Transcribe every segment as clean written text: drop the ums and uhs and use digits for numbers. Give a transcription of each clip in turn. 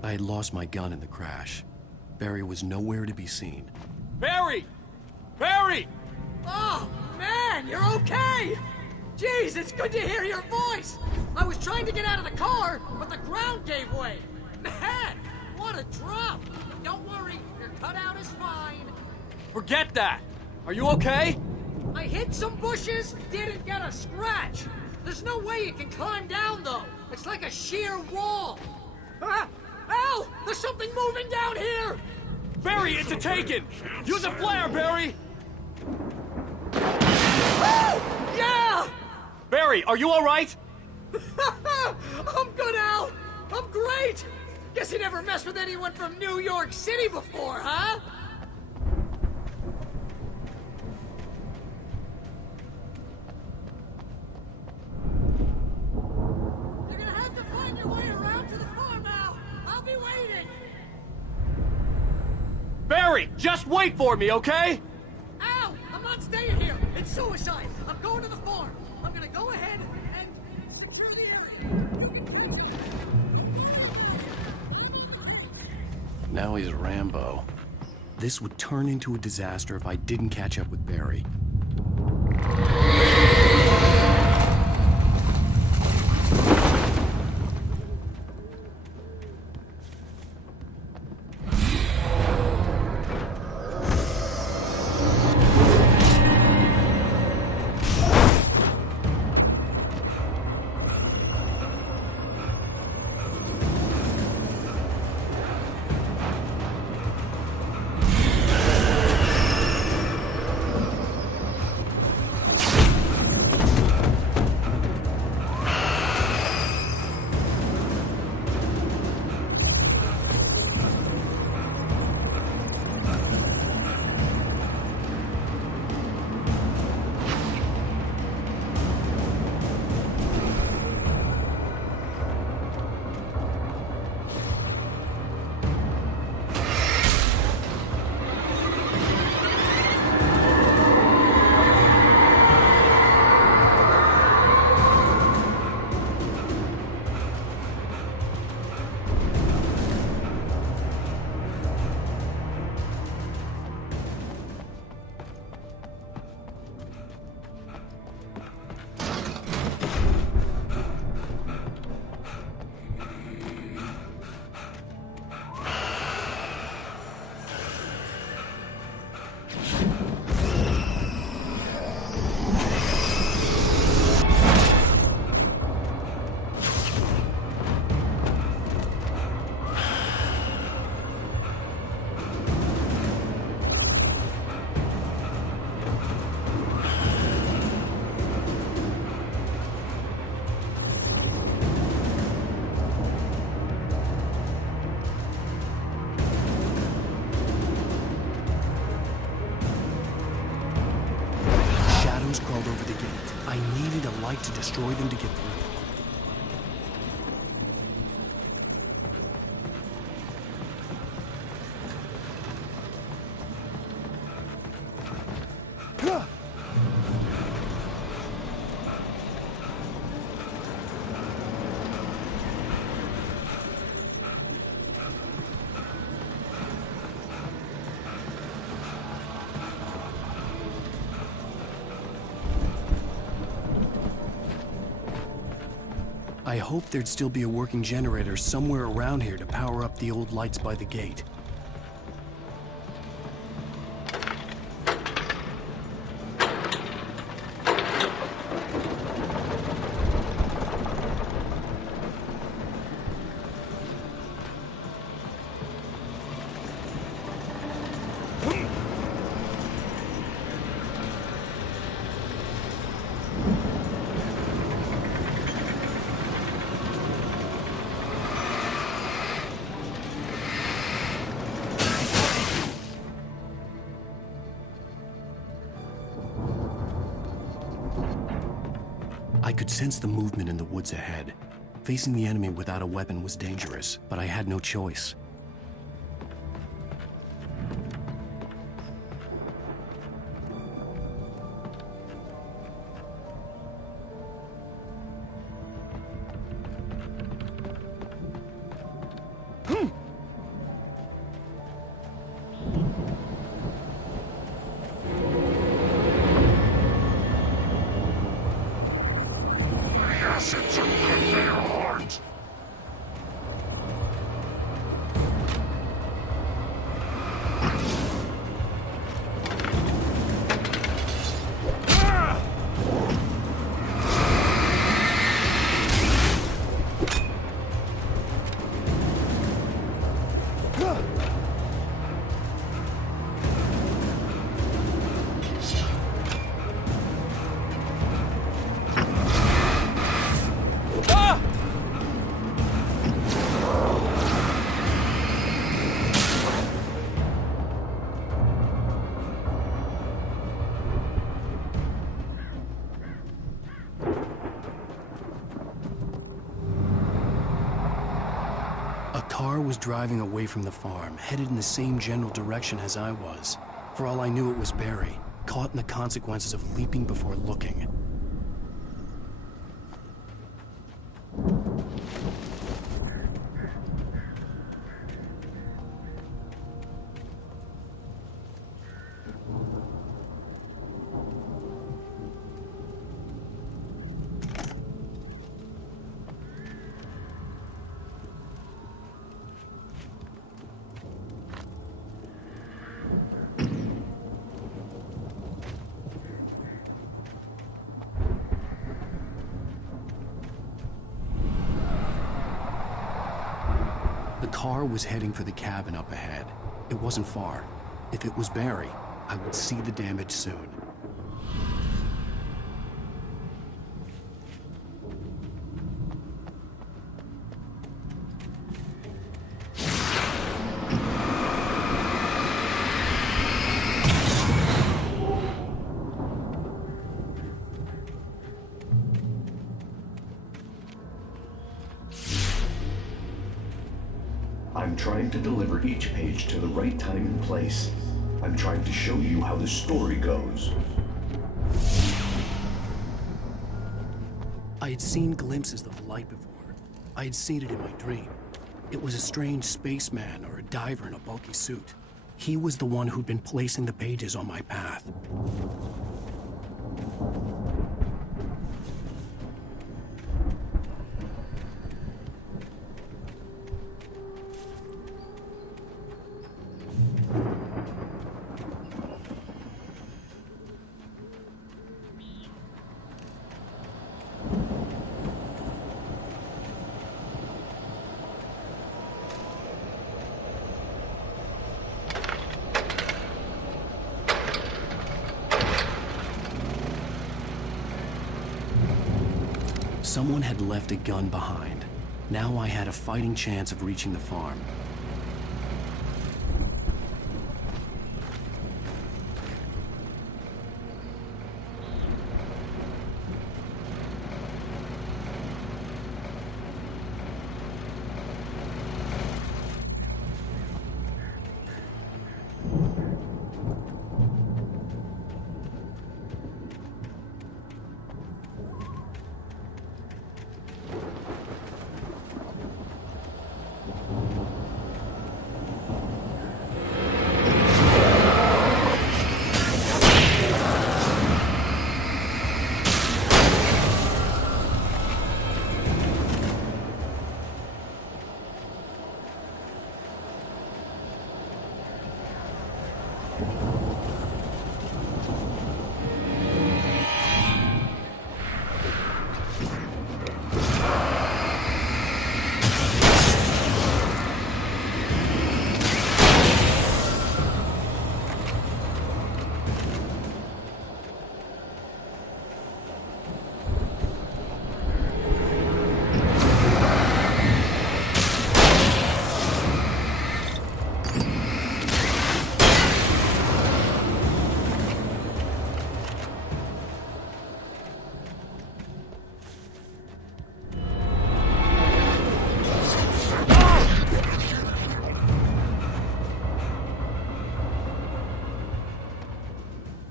I had lost my gun in the crash. Barry was nowhere to be seen. Barry! Barry! Oh, man, you're okay! Jeez, it's good to hear your voice! I was trying to get out of the car, but the ground gave way. Man, what a drop! Don't worry, your cutout is fine. Forget that! Are you okay? I hit some bushes, didn't get a scratch. There's no way you can climb down, though. It's like a sheer wall. Ah! Al! There's something moving down here! Barry, it's a taken! Use a flare, Barry! Oh! Yeah! Barry, are you alright? I'm good, Al! I'm great! Guess you never messed with anyone from New York City before, huh? You're gonna have to find your way around to the farm, Al! I'll be waiting! Barry, just wait for me, okay? Al! I'm not staying here! It's suicide! I'm going to the farm! I'm gonna go ahead and secure the area! Now he's Rambo. This would turn into a disaster if I didn't catch up with Barry. Crawled over the gate. I needed a light to destroy them to get through. I hoped there'd still be a working generator somewhere around here to power up the old lights by the gate. I could sense the movement in the woods ahead. Facing the enemy without a weapon was dangerous, but I had no choice. Was driving away from the farm, headed in the same general direction as I was. For all I knew, it was Barry, caught in the consequences of leaping before looking. The car was heading for the cabin up ahead. It wasn't far. If it was Barry, I would see the damage soon. I'm trying to deliver each page to the right time and place. I'm trying to show you how the story goes. I had seen glimpses of the light before. I had seen it in my dream. It was a strange spaceman or a diver in a bulky suit. He was the one who'd been placing the pages on my path. Someone had left a gun behind. Now I had a fighting chance of reaching the farm.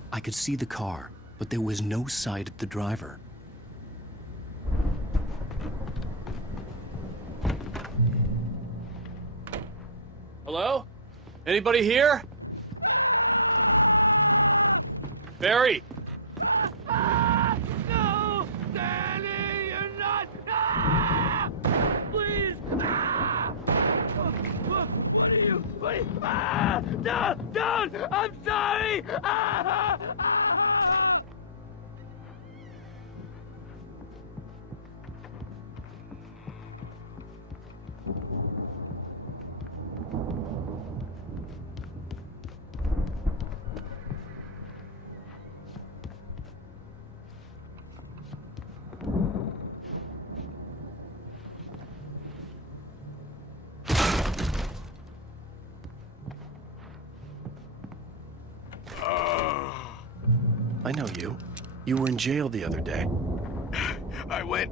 I could see the car, but there was no sight of the driver. Hello? Anybody here? Barry! No! Danny, you're not! Ah! Please! Ah! What are you? Ah! Don't! I'm sorry! Ah! Ah! I know you. You were in jail the other day. I went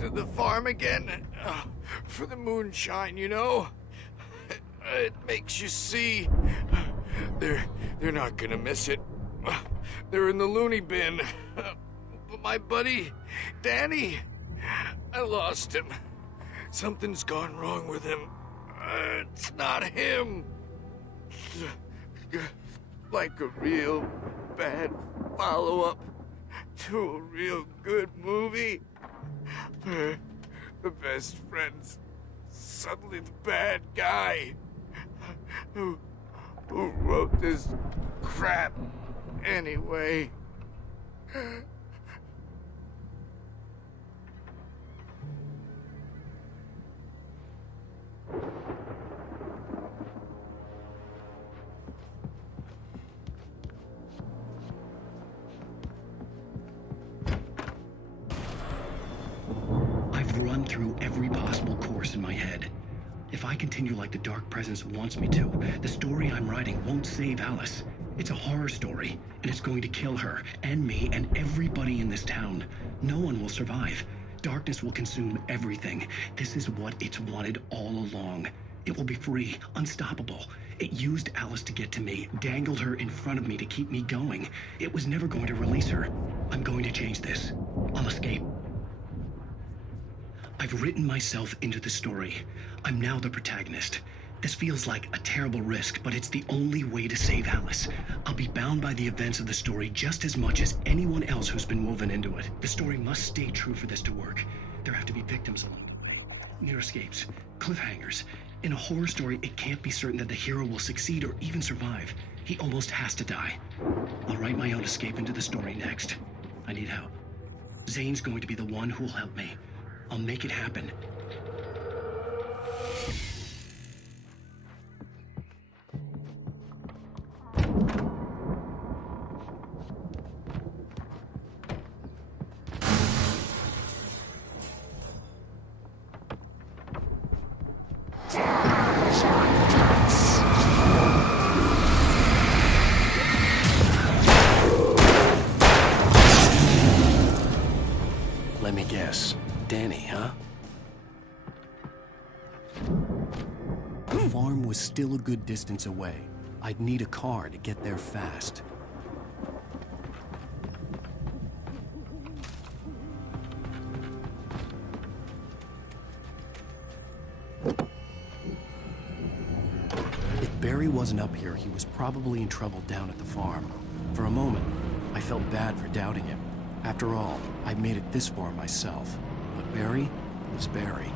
to the farm again for the moonshine, you know? It makes you see. They're not gonna miss it. They're in the loony bin. But my buddy, Danny, I lost him. Something's gone wrong with him. It's not him. Like a real bad follow-up to a real good movie. The best friend's suddenly the bad guy. Who wrote this crap anyway? I've run through every possible course in my head. If I continue like the Dark Presence wants me to, the story I'm writing won't save Alice. It's a horror story, and it's going to kill her, and me, and everybody in this town. No one will survive. Darkness will consume everything. This is what it's wanted all along. It will be free, unstoppable. It used Alice to get to me, dangled her in front of me to keep me going. It was never going to release her. I'm going to change this. I'll escape. I've written myself into the story. I'm now the protagonist. This feels like a terrible risk, but it's the only way to save Alice. I'll be bound by the events of the story just as much as anyone else who's been woven into it. The story must stay true for this to work. There have to be victims along the way, near escapes, cliffhangers. In a horror story, it can't be certain that the hero will succeed or even survive. He almost has to die. I'll write my own escape into the story next. I need help. Zane's going to be the one who'll help me. I'll make it happen. Let me guess. Danny, huh? The farm was still a good distance away. I'd need a car to get there fast. If Barry wasn't up here, he was probably in trouble down at the farm. For a moment, I felt bad for doubting him. After all, I made it this far myself. But Barry was Barry.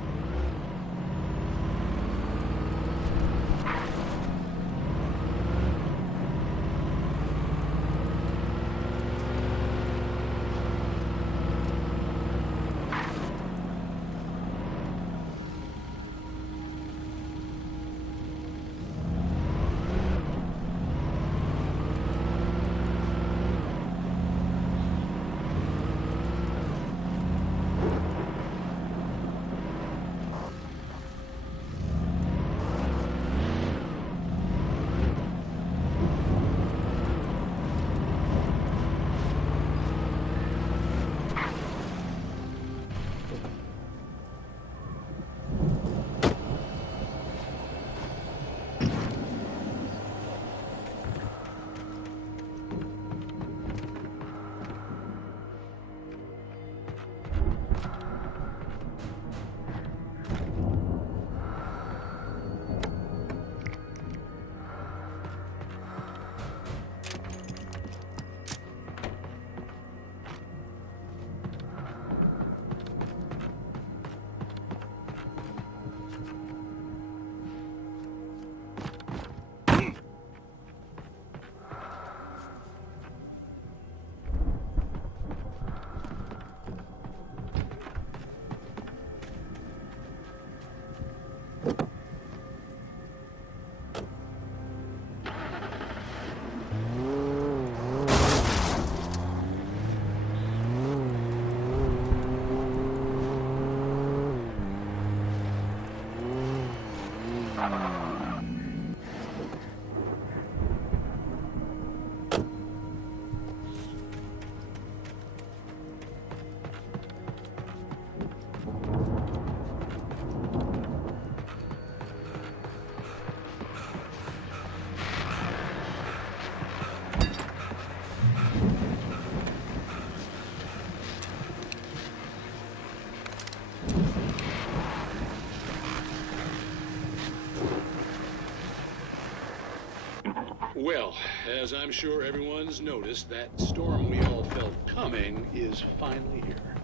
Well, as I'm sure everyone's noticed, that storm we all felt coming is finally here.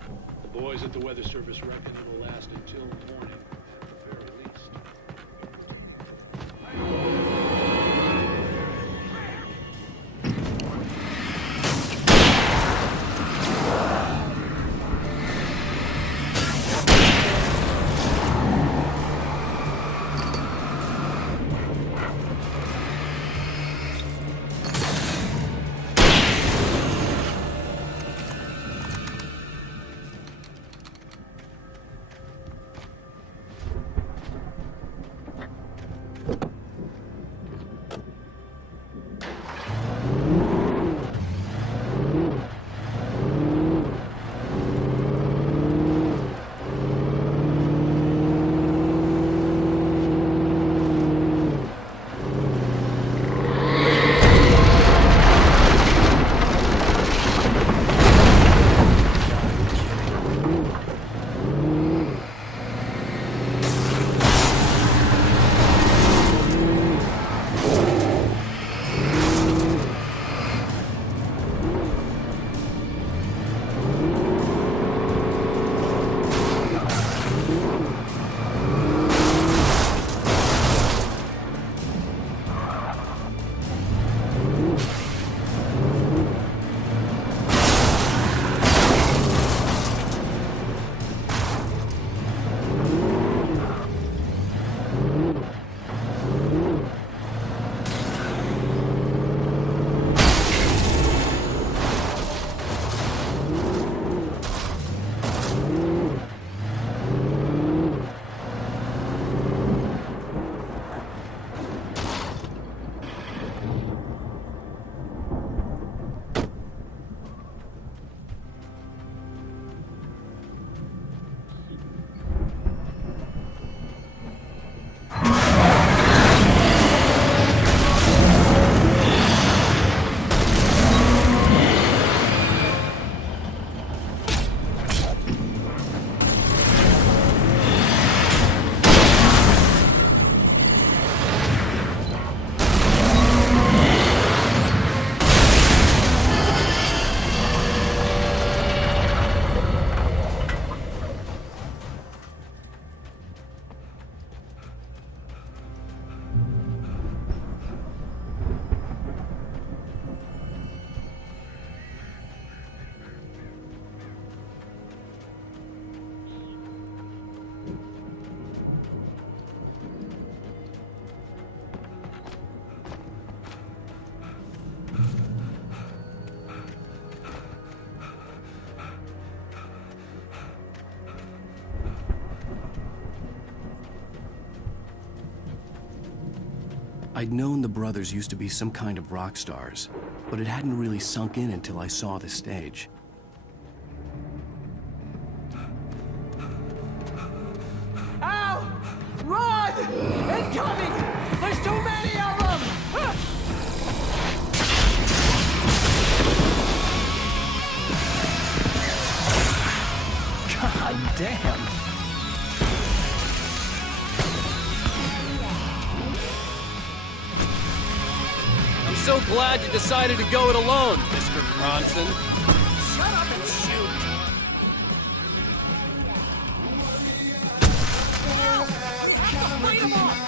The boys at the Weather Service reckon it'll last until morning, at the very least. I'd known the brothers used to be some kind of rock stars, but it hadn't really sunk in until I saw the stage. Al! Run! Incoming! There's too many of them! God damn! I'm so glad you decided to go it alone, Mr. Bronson. Shut up and shoot! Al! Have to fight them off!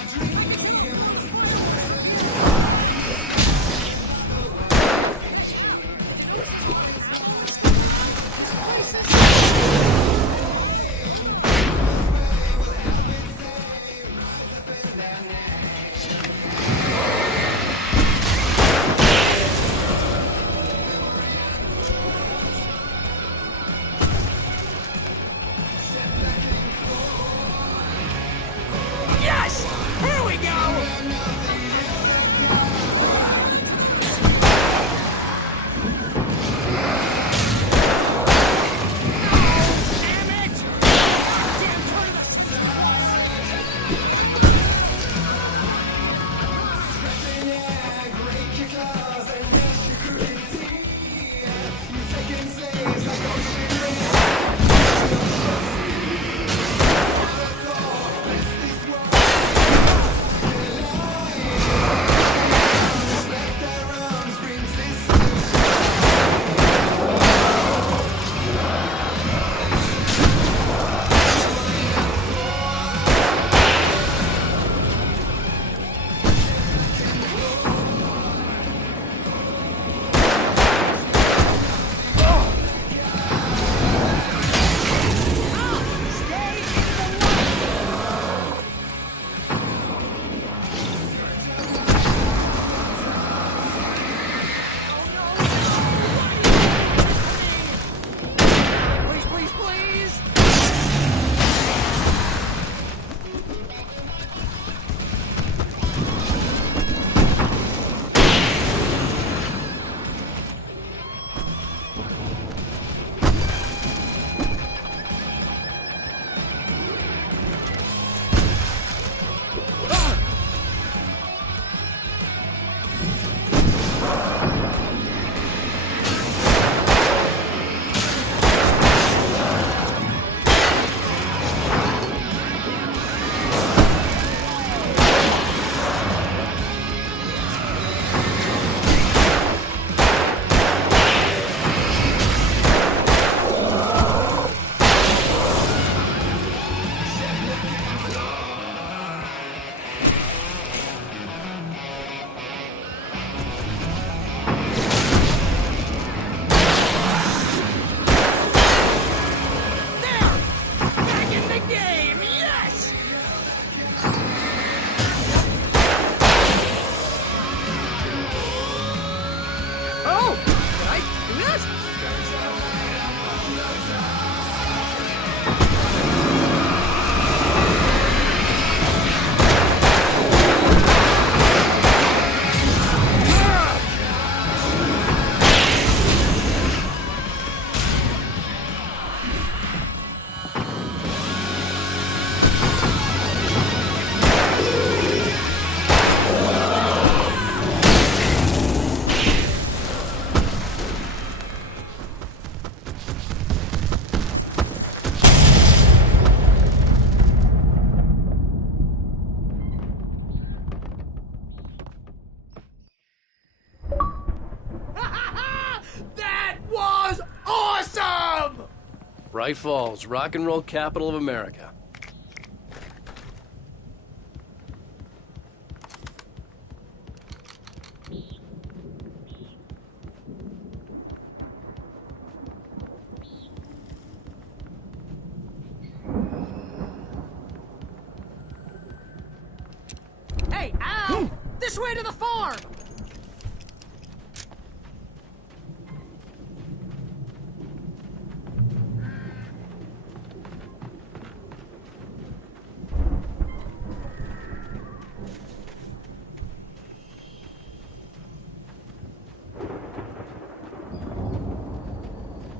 Braight Fallz, rock and roll capital of America. Hey, Al! This way to the farm!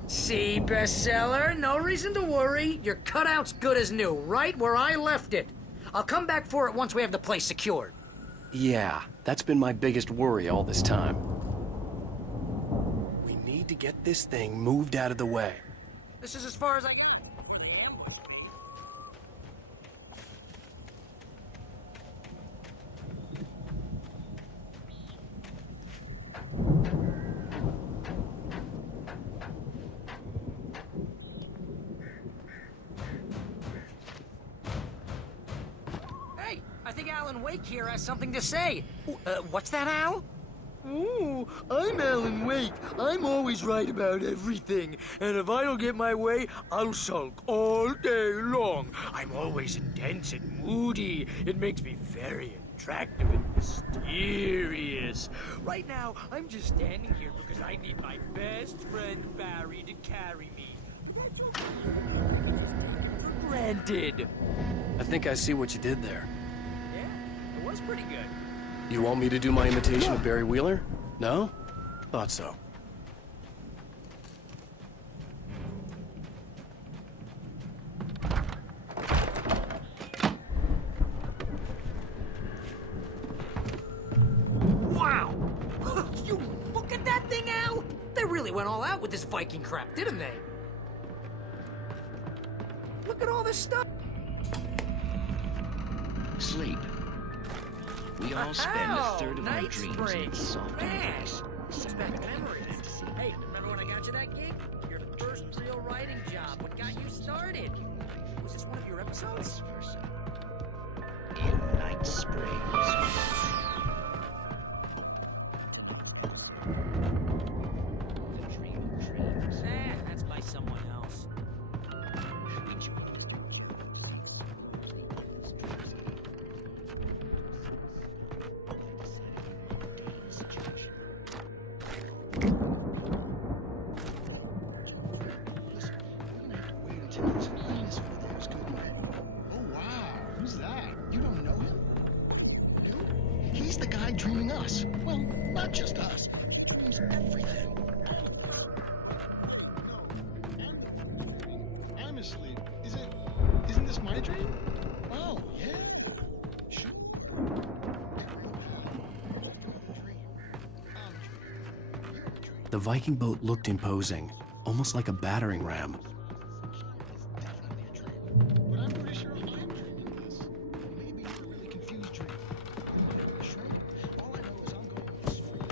See, bestseller? No reason to worry. Your cutout's good as new, right where I left it. I'll come back for it once we have the place secured. Yeah, that's been my biggest worry all this time. We need to get this thing moved out of the way. This is as far as I... Hey, I think Alan Wake here has something to say. What's that, Al? Ooh, I'm Alan Wake. I'm always right about everything. And if I don't get my way, I'll sulk all day long. I'm always intense and moody. It makes me very attractive and mysterious. Right now, I'm just standing here because I need my best friend Barry to carry me. But that's okay. I can just take it for granted. I think I see what you did there. Yeah, it was pretty good. You want me to do my imitation of Barry Wheeler? No? Thought so. Wow! You look at that thing, Al! They really went all out with this Viking crap, didn't they? Look at all this stuff. Sleep. We all spend a third of our Night dreams springs. in soft Man, embrace. brings back memories. Hey, remember when I got you that gig? Your first real writing job. What got you started? Was this one of your episodes? In Night Springs. The dream of dreams. That's by someone else. He's the guy dreaming us. Well, not just us. He dreams everything. I'm asleep. Isn't this my dream? Oh, yeah? Sure. The Viking boat looked imposing, almost like a battering ram. But I'm pretty sure I'm dreaming this. Maybe it's a really confused dream. All I know is I'm going with the story.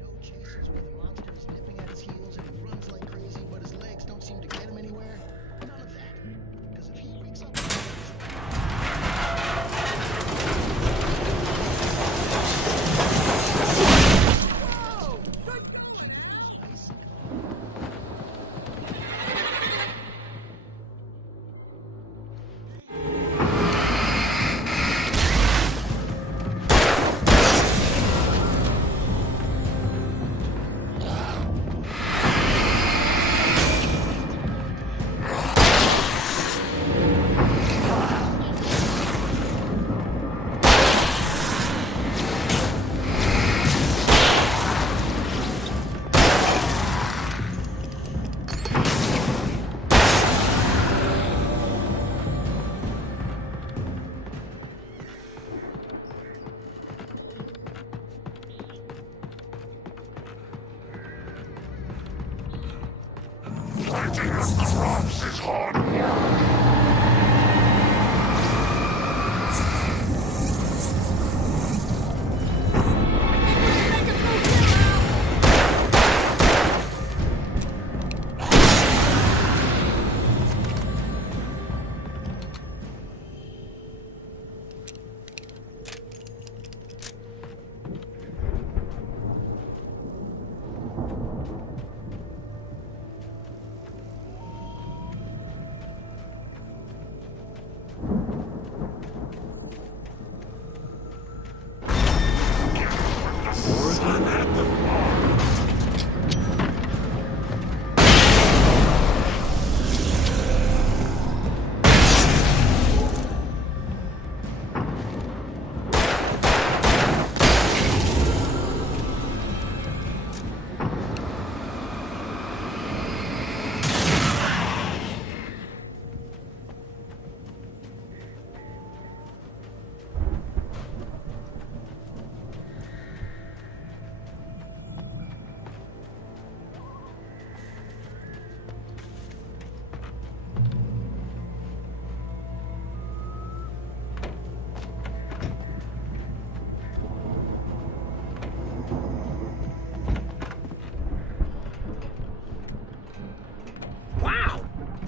No chases where the monster is nipping at his heels and he runs like crazy, but his legs don't seem to get him anywhere. None of that. Because if he wakes up... Whoa! Good going!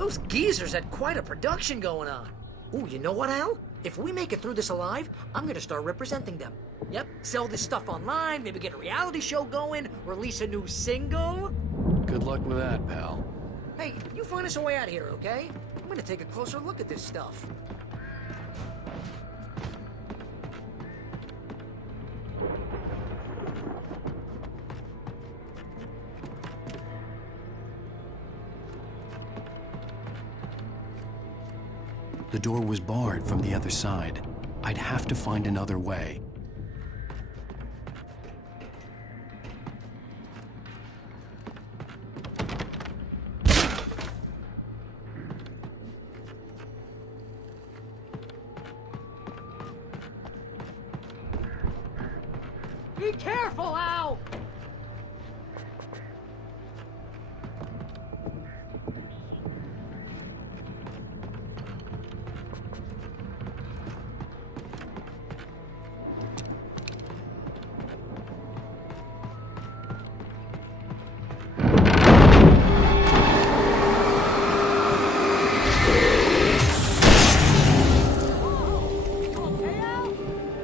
Those geezers had quite a production going on. Ooh, you know what, Al? If we make it through this alive, I'm gonna start representing them. Yep, sell this stuff online, maybe get a reality show going, release a new single. Good luck with that, pal. Hey, you find us a way out of here, okay? I'm gonna take a closer look at this stuff. The door was barred from the other side. I'd have to find another way. Be careful, Al!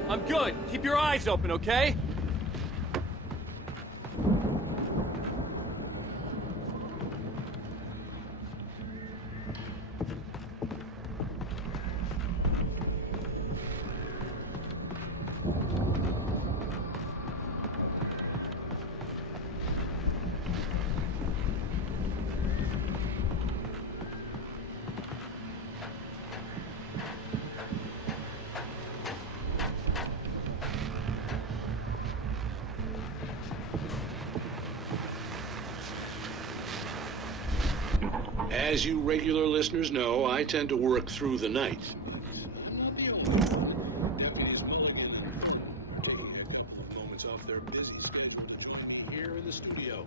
I'm good. Keep your eyes open, okay? As you regular listeners know, I tend to work through the night. I'm not the only one. Deputies Mulligan and taking moments off their busy schedule to join me here in the studio.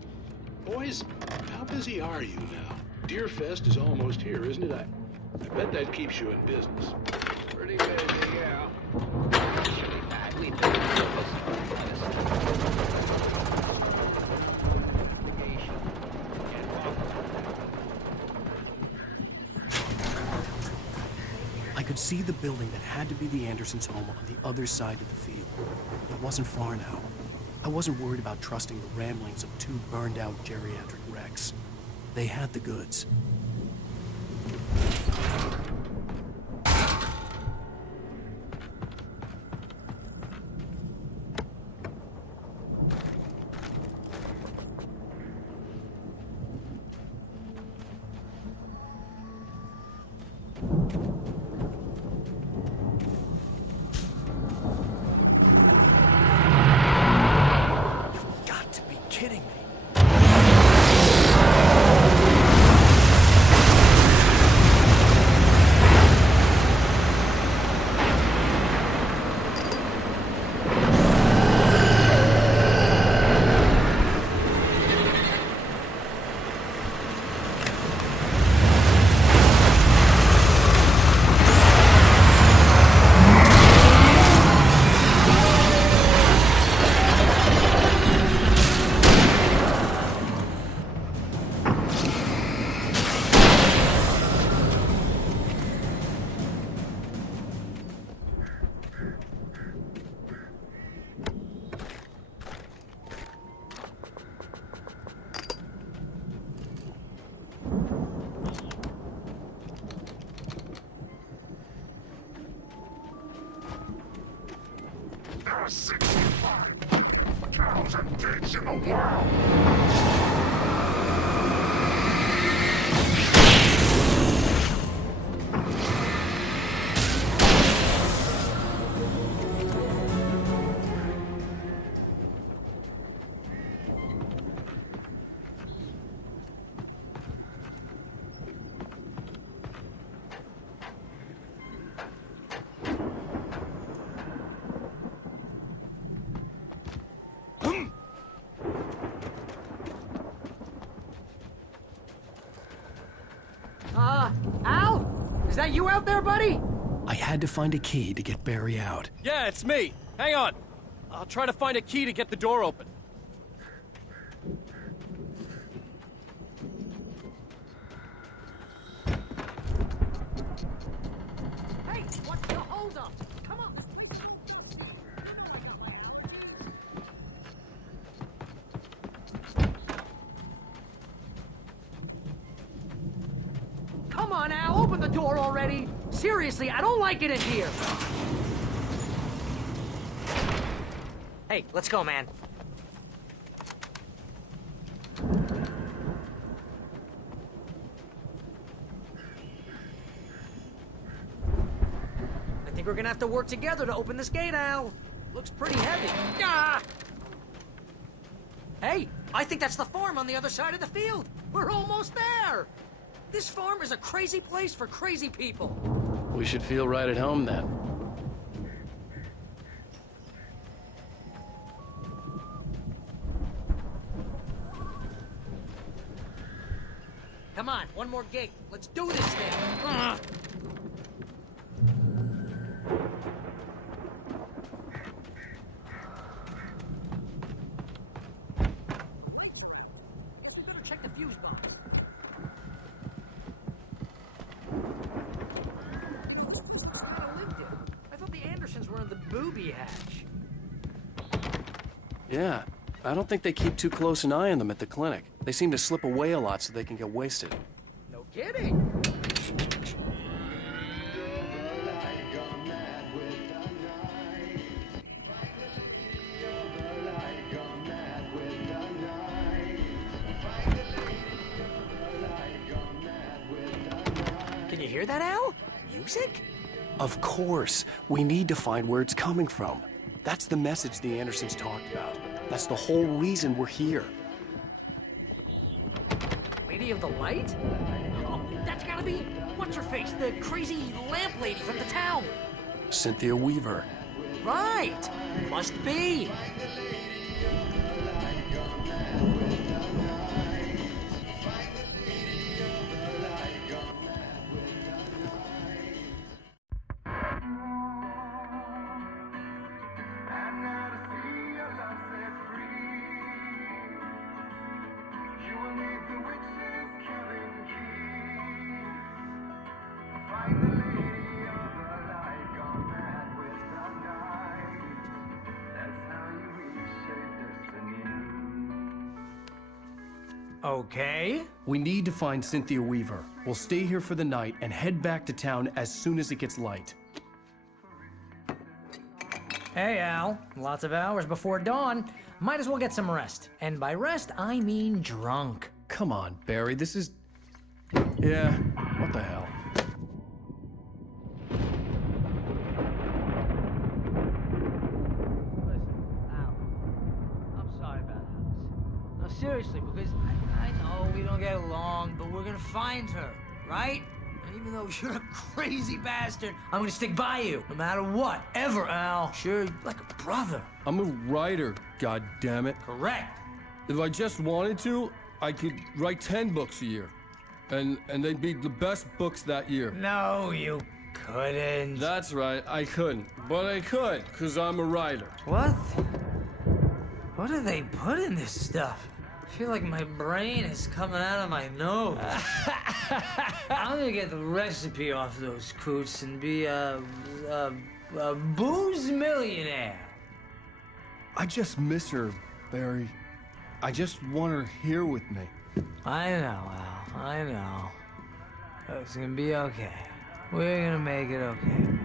Boys, how busy are you now? Deerfest is almost here, isn't it? I bet that keeps you in business. Pretty busy, yeah. I could see the building that had to be the Andersons' home on the other side of the field. It wasn't far now. I wasn't worried about trusting the ramblings of two burned-out geriatric wrecks. They had the goods. There are 65,000 kids in the world! Al? Is that you out there, buddy? I had to find a key to get Barry out. Yeah, it's me. Hang on. I'll try to find a key to get the door open. open the door already? Seriously, I don't like it in here. Hey, let's go, man. I think we're gonna have to work together to open this gate, Al. Looks pretty heavy. Ah! Hey, I think that's the farm on the other side of the field. We're almost there. This farm is a crazy place for crazy people. We should feel right at home then. Come on, one more gate. Let's do this thing. Ugh. Guess we better check the fuse box. I lived here. I thought the Andersons were in the booby hatch. Yeah, I don't think they keep too close an eye on them at the clinic. They seem to slip away a lot so they can get wasted. No kidding. Can you hear that, Al? Music? Of course. We need to find where it's coming from. That's the message the Andersons talked about. That's the whole reason we're here. Lady of the Light? Oh, that's gotta be... What's-her-face? The crazy lamp lady from the town. Cynthia Weaver. Right! Must be. Okay. We need to find Cynthia Weaver. We'll stay here for the night and head back to town as soon as it gets light. Hey, Al. Lots of hours before dawn. Might as well get some rest. And by rest, I mean drunk. Come on, Barry, this is... Yeah, what the hell? Listen, Al. I'm sorry about this. No, seriously, because I know we don't get along, but we're gonna find her, right? And even though you're a crazy bastard, I'm gonna stick by you, no matter what, ever, Al. Sure, like a brother. I'm a writer, goddammit. Correct. If I just wanted to, I could write 10 books a year. And they'd be the best books that year. No, you couldn't. That's right, I couldn't. But I could, because I'm a writer. What? What do they put in this stuff? I feel like my brain is coming out of my nose. I'm gonna get the recipe off those coots and be a booze millionaire. I just miss her, Barry. I just want her here with me. I know, Al. I know. It's gonna be okay. We're gonna make it okay, man.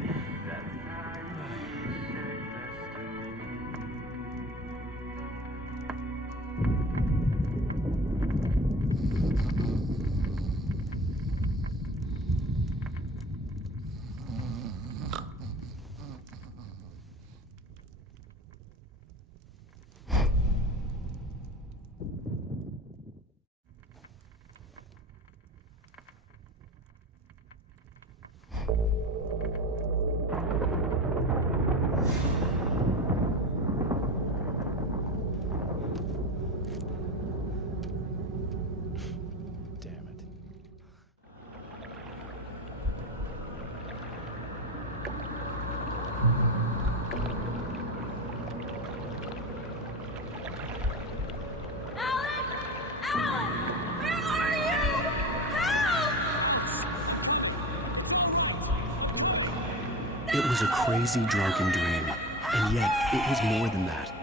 It was a crazy, drunken dream. And yet, it was more than that.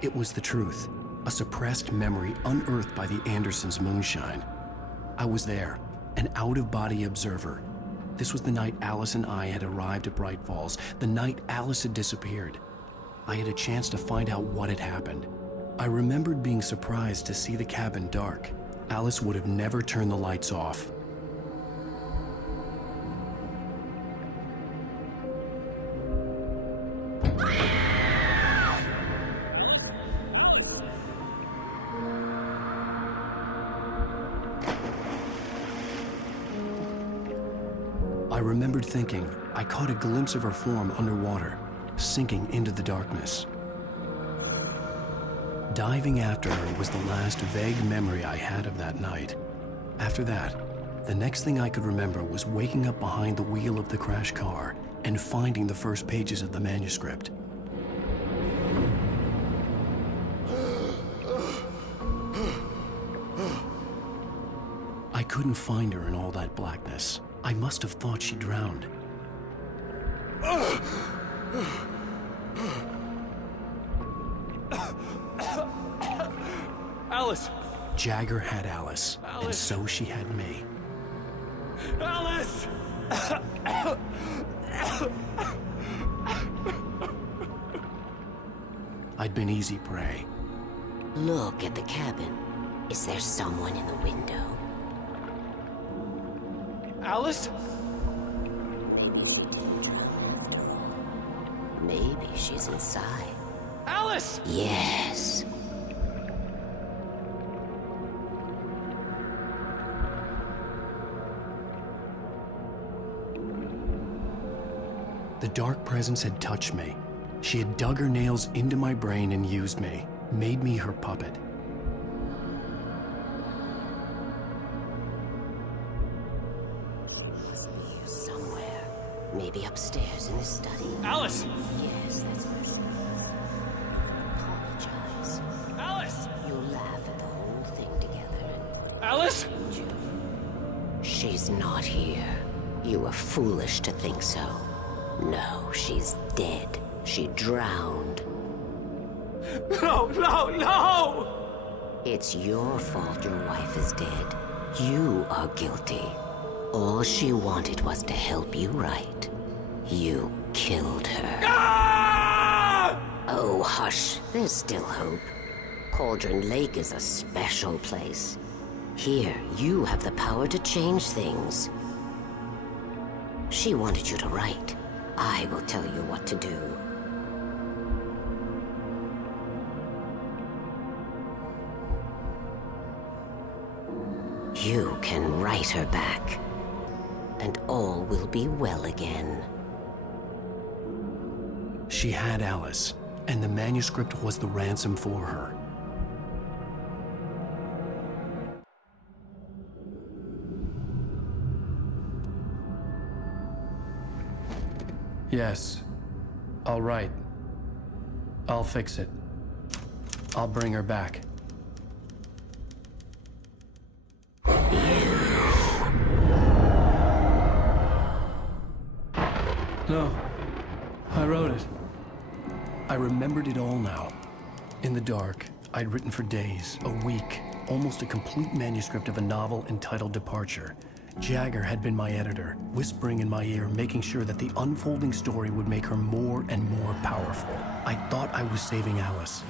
It was the truth. A suppressed memory unearthed by the Andersons' moonshine. I was there, an out-of-body observer. This was the night Alice and I had arrived at Braight Fallz, the night Alice had disappeared. I had a chance to find out what had happened. I remembered being surprised to see the cabin dark. Alice would have never turned the lights off. I remembered thinking I caught a glimpse of her form underwater, sinking into the darkness. Diving after her was the last vague memory I had of that night. After that, the next thing I could remember was waking up behind the wheel of the crashed car and finding the first pages of the manuscript. I couldn't find her in all that blackness. I must have thought she drowned. Alice! Jagger had Alice, and so she had me. Alice! I'd been easy prey. Look at the cabin. Is there someone in the window? Alice? Maybe she's inside. Alice! Yes. The dark presence had touched me. She had dug her nails into my brain and used me, made me her puppet. Must be here somewhere. Maybe upstairs in the study. Alice! Yes, that's her. Apologize. Alice! You'll laugh at the whole thing together and Alice! change you. She's not here. You were foolish to think so. No, she's dead. She drowned. No, no, no! It's your fault your wife is dead. You are guilty. All she wanted was to help you right. You killed her. Ah! Oh, hush. There's still hope. Cauldron Lake is a special place. Here, you have the power to change things. She wanted you to write. I will tell you what to do. You can write her back, and all will be well again. She had Alice, and the manuscript was the ransom for her. Yes, I'll write. I'll fix it. I'll bring her back. No, I wrote it. I remembered it all now. In the dark, I'd written for days, a week, almost a complete manuscript of a novel entitled Departure. Jagger had been my editor, whispering in my ear, making sure that the unfolding story would make her more and more powerful. I thought I was saving Alice.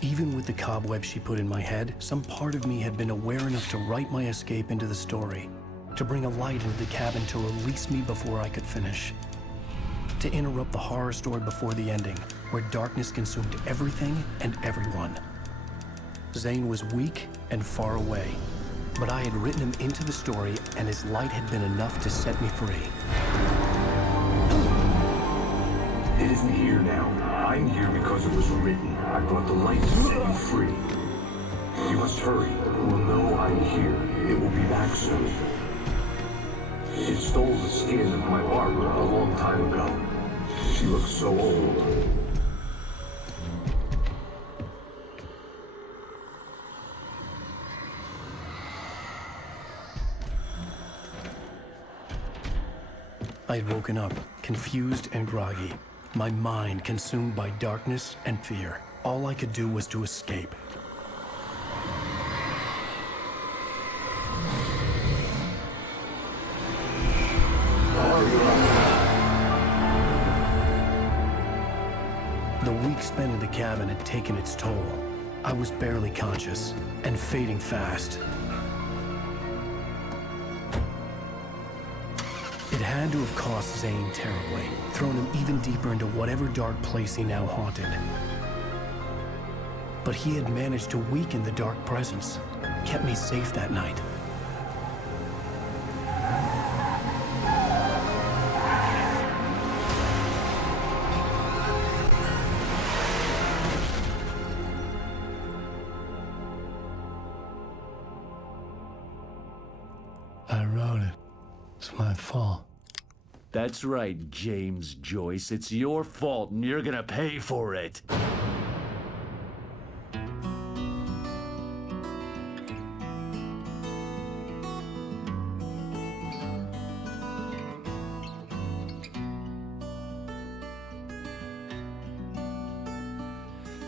Even with the cobwebs she put in my head, some part of me had been aware enough to write my escape into the story, to bring a light into the cabin to release me before I could finish, to interrupt the horror story before the ending, where darkness consumed everything and everyone. Zane was weak and far away, but I had written him into the story, and his light had been enough to set me free. It isn't here now. I'm here because it was written. I brought the light to set you free. You must hurry. We'll know I'm here. It will be back soon. It stole the skin of my Barbara a long time ago. She looks so old. I had woken up, confused and groggy, my mind consumed by darkness and fear. All I could do was to escape. The week spent in the cabin had taken its toll. I was barely conscious, and fading fast. It had to have cost Zane terribly, thrown him even deeper into whatever dark place he now haunted. But he had managed to weaken the dark presence, kept me safe that night. I wrote it. It's my fault. That's right, James Joyce. It's your fault, and you're gonna pay for it.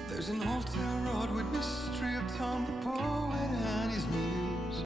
There's an old town road with mystery of Tom the poet and his muse.